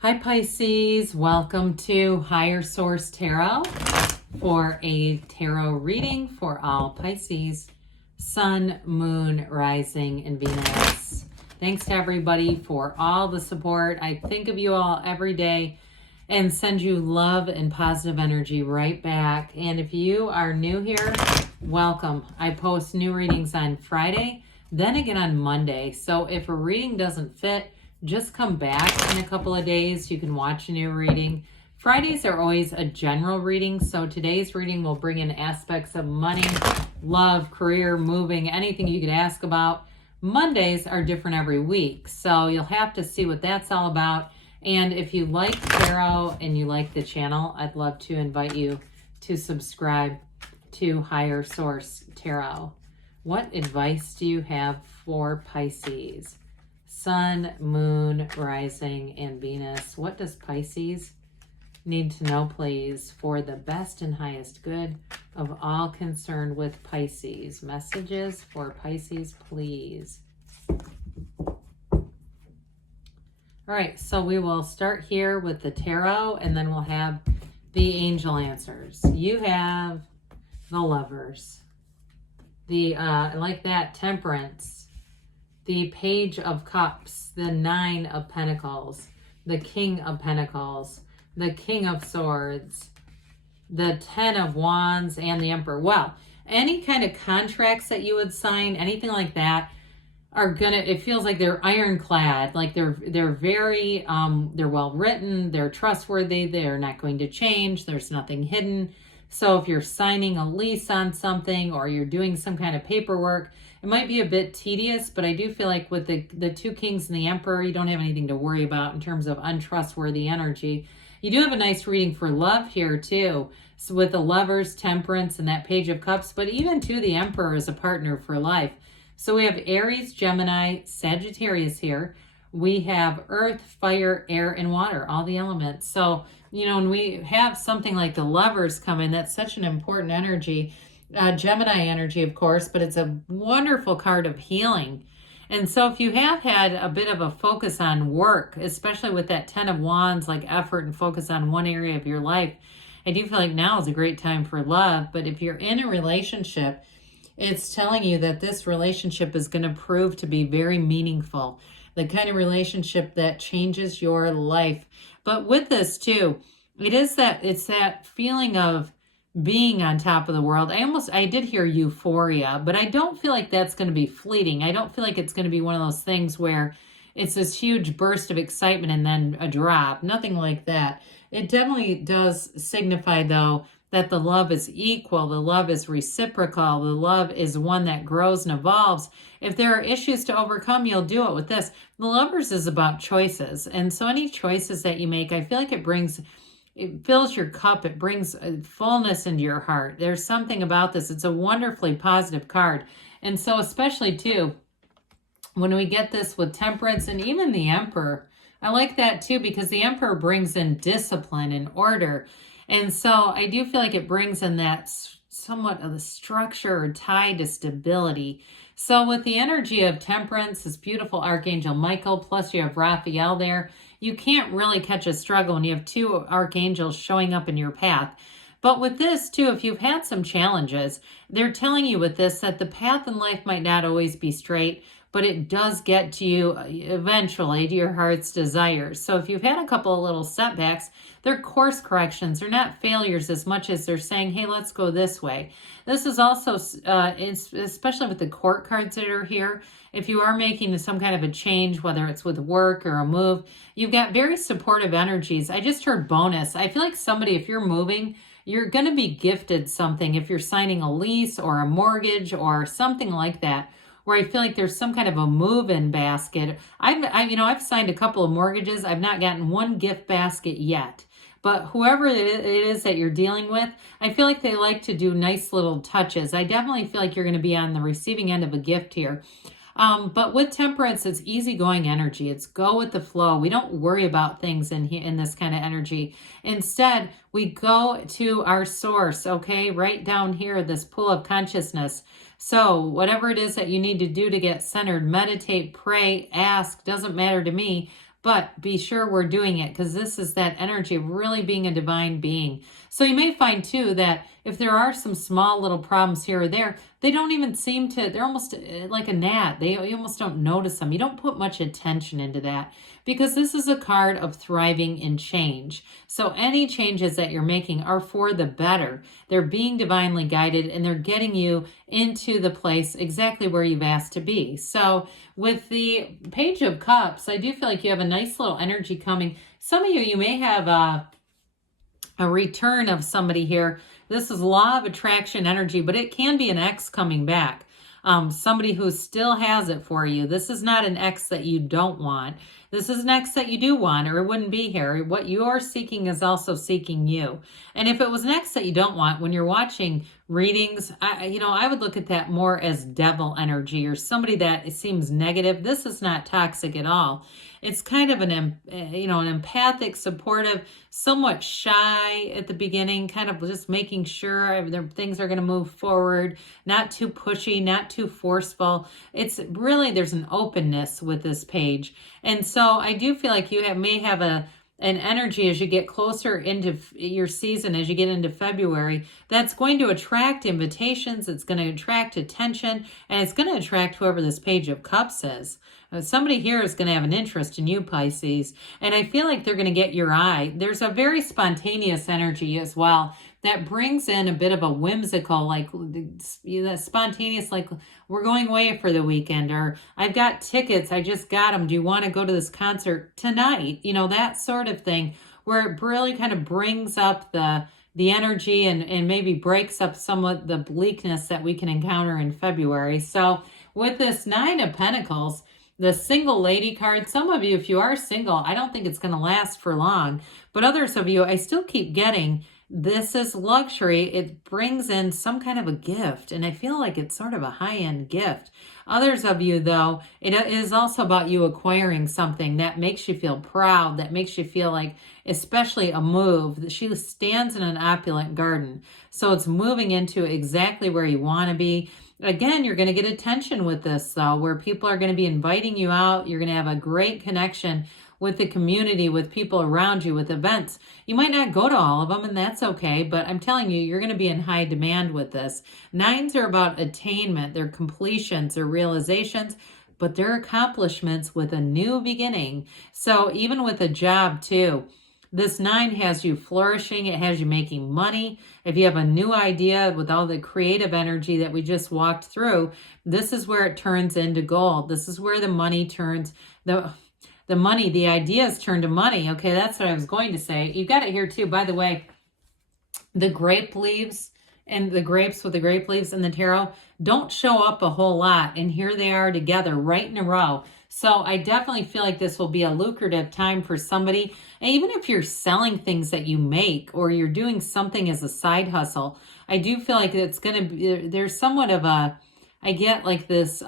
Hi Pisces, welcome to Higher Source Tarot for a tarot reading for all Pisces, Sun, Moon, Rising, and Venus. Thanks to everybody for all the support. I think of you all every day and send you love and positive energy right back. And if you are new here, welcome. I post new readings on Friday, then again on Monday. So if a reading doesn't fit, just come back in a couple of days. You can watch a new reading. Fridays are always a general reading, so today's reading will bring in aspects of money, love, career, moving, anything you could ask about. Mondays are different every week, so you'll have to see what that's all about. And if you like tarot and you like the channel, I'd love to invite you to subscribe to Higher Source Tarot. What advice do you have for Pisces? Sun, Moon, Rising, and Venus. What does Pisces need to know, please, for the best and highest good of all concerned with Pisces? Messages for Pisces, please. All right, so we will start here with the tarot, and then we'll have the angel answers. You have the Lovers. I like that, Temperance. The Page of Cups, the Nine of Pentacles, the King of Pentacles, the King of Swords, the Ten of Wands, and the Emperor. Well, any kind of contracts that you would sign, anything like that, are gonna, it feels like they're ironclad, like they're very, they're well written, they're trustworthy, they're not going to change, there's nothing hidden. So if you're signing a lease on something or you're doing some kind of paperwork, it might be a bit tedious, but I do feel like with the two kings and the emperor, you don't have anything to worry about in terms of untrustworthy energy. You do have a nice reading for love here too. So with the Lovers, Temperance, and that Page of Cups, but even too, the Emperor is a partner for life. So we have Aries, Gemini, Sagittarius here. We have Earth, Fire, Air, and Water, all the elements. So, you know, when we have something like the Lovers come in, that's such an important energy. Gemini energy, of course, but it's a wonderful card of healing. And so if you have had a bit of a focus on work, especially with that Ten of Wands, like effort and focus on one area of your life, I do feel like now is a great time for love. But if you're in a relationship, it's telling you that this relationship is going to prove to be very meaningful. The kind of relationship that changes your life. But with this too, it's that feeling of being on top of the world. I did hear euphoria, but I don't feel like that's going to be fleeting. I don't feel like it's going to be one of those things where it's this huge burst of excitement and then a drop. Nothing like that. It definitely does signify, though, that the love is equal, the love is reciprocal, the love is one that grows and evolves. If there are issues to overcome, you'll do it with this. The Lovers is about choices. And so any choices that you make, I feel like it fills your cup. It brings fullness into your heart. There's something about this. It's a wonderfully positive card. And so especially too, when we get this with Temperance and even the Emperor, I like that too, because the Emperor brings in discipline and order. And so I do feel like it brings in that somewhat of the structure or tie to stability. So with the energy of Temperance, this beautiful Archangel Michael, plus you have Raphael there, you can't really catch a struggle when you have two archangels showing up in your path. But with this too, if you've had some challenges, they're telling you with this that the path in life might not always be straight, but it does get to you eventually to your heart's desires. So if you've had a couple of little setbacks, they're course corrections. They're not failures as much as they're saying, hey, let's go this way. This is also, especially with the court cards that are here, if you are making some kind of a change, whether it's with work or a move, you've got very supportive energies. I just heard bonus. I feel like somebody, if you're moving, you're going to be gifted something if you're signing a lease or a mortgage or something like that, where I feel like there's some kind of a move-in basket. I've signed a couple of mortgages. I've not gotten one gift basket yet. But whoever it is that you're dealing with, I feel like they like to do nice little touches. I definitely feel like you're going to be on the receiving end of a gift here. But with Temperance, it's easygoing energy. It's go with the flow. We don't worry about things in this kind of energy. Instead, we go to our source, okay? Right down here, this pool of consciousness. So whatever it is that you need to do to get centered, meditate, pray, ask, doesn't matter to me. but be sure we're doing it, because this is that energy of really being a divine being. So you may find too that if there are some small little problems here or there, they don't even seem to, they're almost like a gnat. You almost don't notice them. You don't put much attention into that, because this is a card of thriving in change. So any changes that you're making are for the better. They're being divinely guided, and they're getting you into the place exactly where you've asked to be. So with the Page of Cups, I do feel like you have a nice little energy coming. Some of you may have a return of somebody here. This is law of attraction energy, but it can be an ex coming back. Somebody who still has it for you. This is not an ex that you don't want. This is an ex that you do want, or it wouldn't be here. What you're seeking is also seeking you. And if it was an ex that you don't want, when you're watching readings, I would look at that more as devil energy, or somebody that seems negative. This is not toxic at all. It's kind of an empathic, supportive, somewhat shy at the beginning, kind of just making sure things are going to move forward, not too pushy, not too forceful. It's really, there's an openness with this page. And so I do feel like you may have an energy as you get closer into your season, as you get into February, that's going to attract invitations, it's going to attract attention, and it's going to attract whoever this Page of Cups is. Somebody here is going to have an interest in you, Pisces, and I feel like they're going to get your eye. There's a very spontaneous energy as well that brings in a bit of a whimsical, like spontaneous, like we're going away for the weekend, or I've got tickets, I just got them. Do you want to go to this concert tonight? That sort of thing, where it really kind of brings up the energy and maybe breaks up somewhat the bleakness that we can encounter in February. So with this Nine of Pentacles, the single lady card, some of you, if you are single, I don't think it's going to last for long. But others of you, I still keep getting, this is luxury. It brings in some kind of a gift, and I feel like it's sort of a high-end gift. Others of you, though, it is also about you acquiring something that makes you feel proud, that makes you feel like, especially a move. She stands in an opulent garden, so it's moving into exactly where you want to be. Again, you're going to get attention with this, though, where people are going to be inviting you out. You're going to have a great connection with the community, with people around you, with events. You might not go to all of them, and that's okay, but I'm telling you, you're going to be in high demand with this. Nines are about attainment, their completions, their realizations, but their accomplishments with a new beginning. So even with a job, too, this 9 has you flourishing. It has you making money. If you have a new idea with all the creative energy that we just walked through, this is where it turns into gold. This is where the money turns, the ideas turn to money. Okay, that's what I was going to say. You've got it here too. By the way, the grape leaves and the grapes with the grape leaves in the tarot don't show up a whole lot. And here they are together right in a row. So I definitely feel like this will be a lucrative time for somebody. And even if you're selling things that you make, or you're doing something as a side hustle, I do feel like it's going to be, there's somewhat of I get like this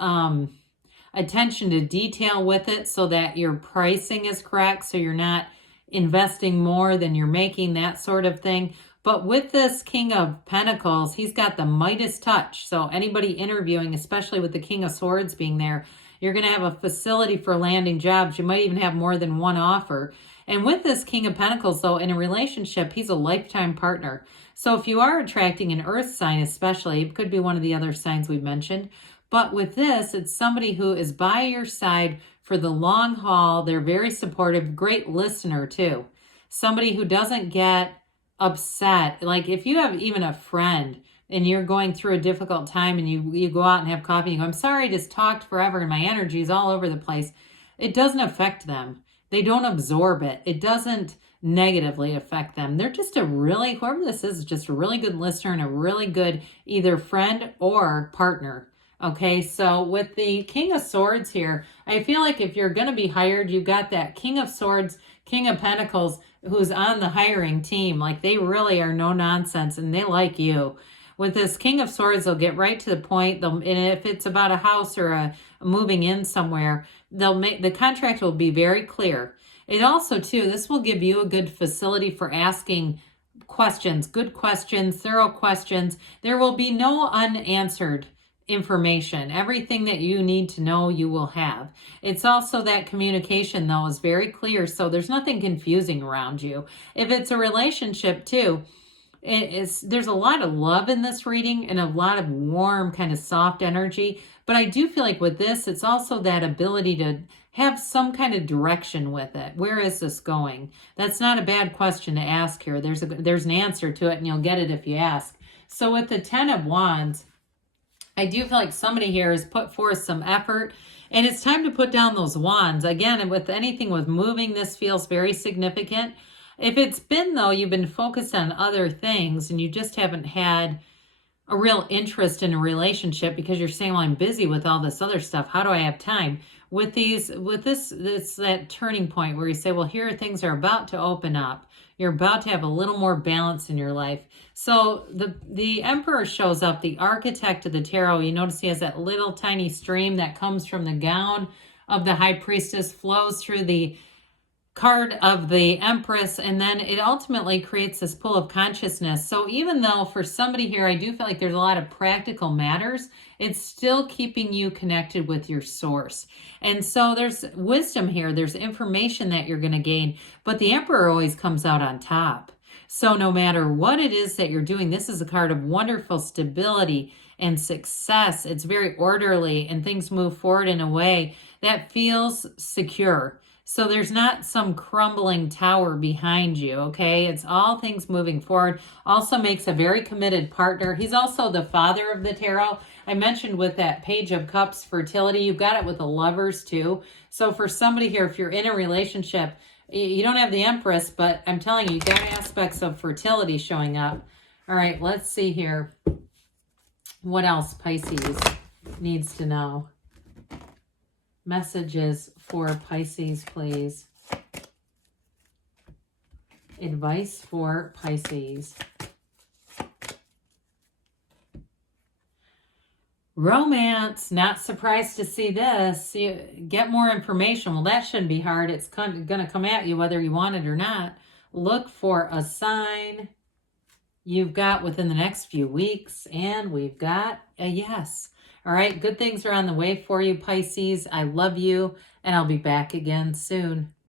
attention to detail with it, so that your pricing is correct, so you're not investing more than you're making, that sort of thing. But with this King of Pentacles, he's got the Midas touch. So anybody interviewing, especially with the King of Swords being there, you're going to have a facility for landing jobs. You might even have more than one offer. And with this King of Pentacles, though, in a relationship, he's a lifetime partner. So if you are attracting an earth sign especially, it could be one of the other signs we've mentioned. But with this, it's somebody who is by your side for the long haul. They're very supportive, great listener too. Somebody who doesn't get upset. Like if you have even a friend and you're going through a difficult time and you go out and have coffee and you go, I'm sorry, I just talked forever and my energy is all over the place. It doesn't affect them. They don't absorb it. It doesn't negatively affect them. They're just whoever this is just a really good listener and a really good either friend or partner. Okay, so with the King of Swords here, I feel like if you're going to be hired, you've got that King of Swords, King of Pentacles, who's on the hiring team. Like they really are no nonsense and they like you. With this King of Swords, they'll get right to the point. And if it's about a house or a moving in somewhere, the contract will be very clear. It also, too, this will give you a good facility for asking questions, good questions, thorough questions. There will be no unanswered information. Everything that you need to know, you will have. It's also that communication, though, is very clear, so there's nothing confusing around you. If it's a relationship, too, there's a lot of love in this reading and a lot of warm, kind of soft energy. But I do feel like with this, it's also that ability to have some kind of direction with it. Where is this going? That's not a bad question to ask here. There's an answer to it, and you'll get it if you ask. So with the 10 of Wands, I do feel like somebody here has put forth some effort, and it's time to put down those wands. Again, with anything with moving, this feels very significant. If it's been, though, you've been focused on other things and you just haven't had a real interest in a relationship because you're saying, well, I'm busy with all this other stuff. How do I have time? With this, it's that turning point where you say, well, here things are about to open up. You're about to have a little more balance in your life. So the Emperor shows up, the architect of the tarot. You notice he has that little tiny stream that comes from the gown of the High Priestess, flows through the card of the Empress, and then it ultimately creates this pool of consciousness. So even though for somebody here, I do feel like there's a lot of practical matters, it's still keeping you connected with your source. And so there's wisdom here. There's information that you're going to gain, but the Emperor always comes out on top. So no matter what it is that you're doing, this is a card of wonderful stability and success. It's very orderly, and things move forward in a way that feels secure. So there's not some crumbling tower behind you, okay? It's all things moving forward. Also makes a very committed partner. He's also the father of the tarot. I mentioned with that Page of Cups fertility, you've got it with the Lovers too. So for somebody here, if you're in a relationship, you don't have the Empress, but I'm telling you, you've got aspects of fertility showing up. All right, let's see here. What else Pisces needs to know? Messages for Pisces, please. Advice for Pisces. Romance. Not surprised to see this. You get more information. Well, that shouldn't be hard. It's going to come at you whether you want it or not. Look for a sign you've got within the next few weeks, and we've got a yes. All right, good things are on the way for you, Pisces. I love you, and I'll be back again soon.